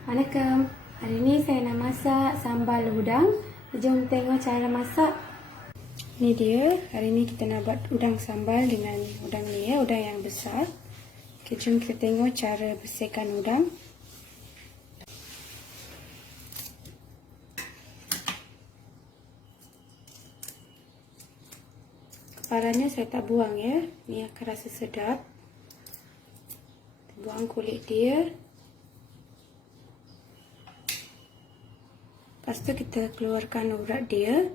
Assalamualaikum. Hari ni saya nak masak sambal udang. Jom tengok cara masak. Ni dia. Hari ni kita nak buat udang sambal dengan udang ni ya, udang yang besar. Okay, jom kita tengok cara bersihkan udang. Kepalanya saya tak buang ya. Ni akan rasa sedap. Buang kulit dia. Lepas tu kita keluarkan urat dia.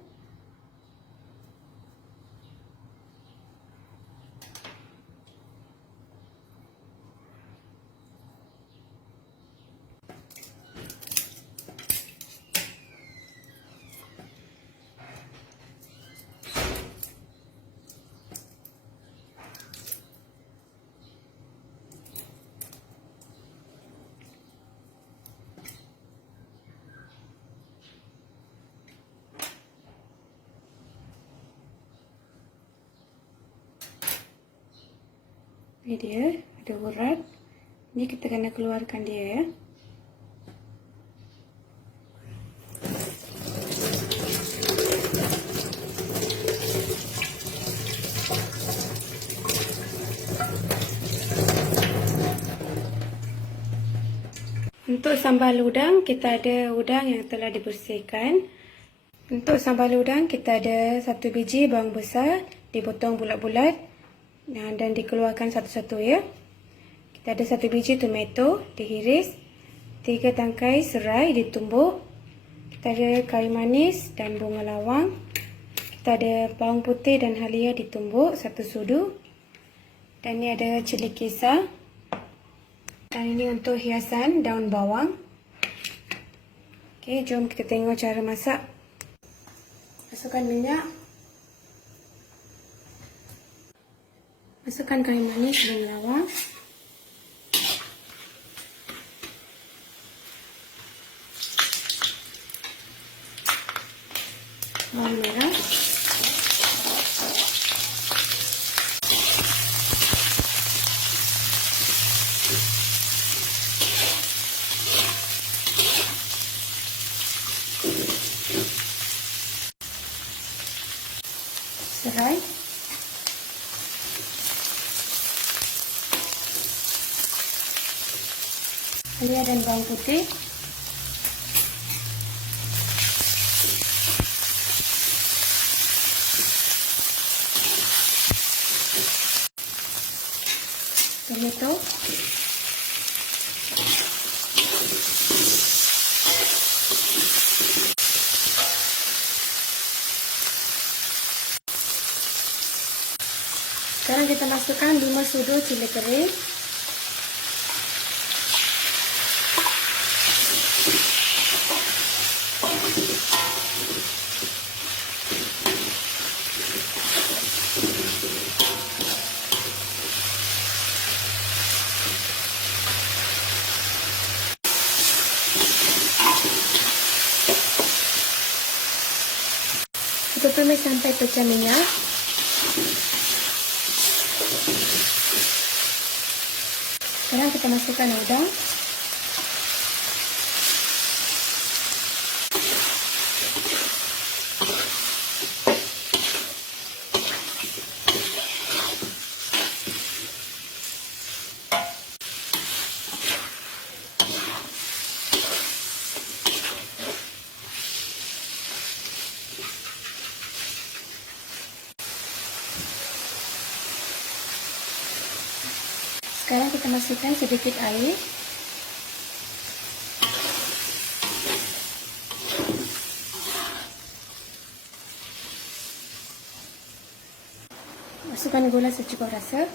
Ini dia, ada urat. Ini kita kena keluarkan dia ya. Untuk sambal udang, kita ada udang yang telah dibersihkan. Untuk sambal udang, kita ada 1 biji bawang besar, dipotong bulat-bulat dan dikeluarkan satu-satu ya. Kita ada 1 biji tomato dihiris, 3 tangkai serai ditumbuk. Kita ada kari manis dan bunga lawang. Kita ada bawang putih dan halia ditumbuk 1 sudu. Dan ni ada cili kisar. Dan ini untuk hiasan daun bawang. Okey, jom kita tengok cara masak. Masukkan minyak. Masukkan kari manis dan lawang. Bawang merah. Serai. Halia dan bawang putih. Tomato. Sekarang kita masukkan 5 sudu cili kering. Kita tumis sampai pecah minyak. Sekarang kita masukkan udang. Sekarang kita masukkan sedikit air. Masukkan gula secukup rasa.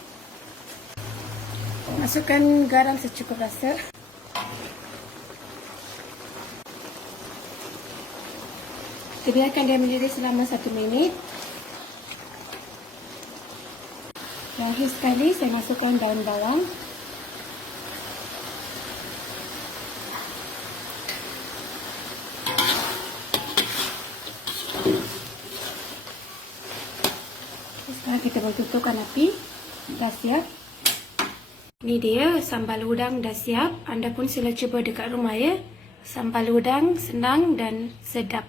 Masukkan garam secukup rasa. Kita biarkan dia mendidih selama 1 minit. Terakhir sekali saya masukkan daun bawang. Sekarang kita boleh tutupkan api. Dah siap. Ini dia sambal udang dah siap. Anda pun sila cuba dekat rumah ya. Sambal udang senang dan sedap.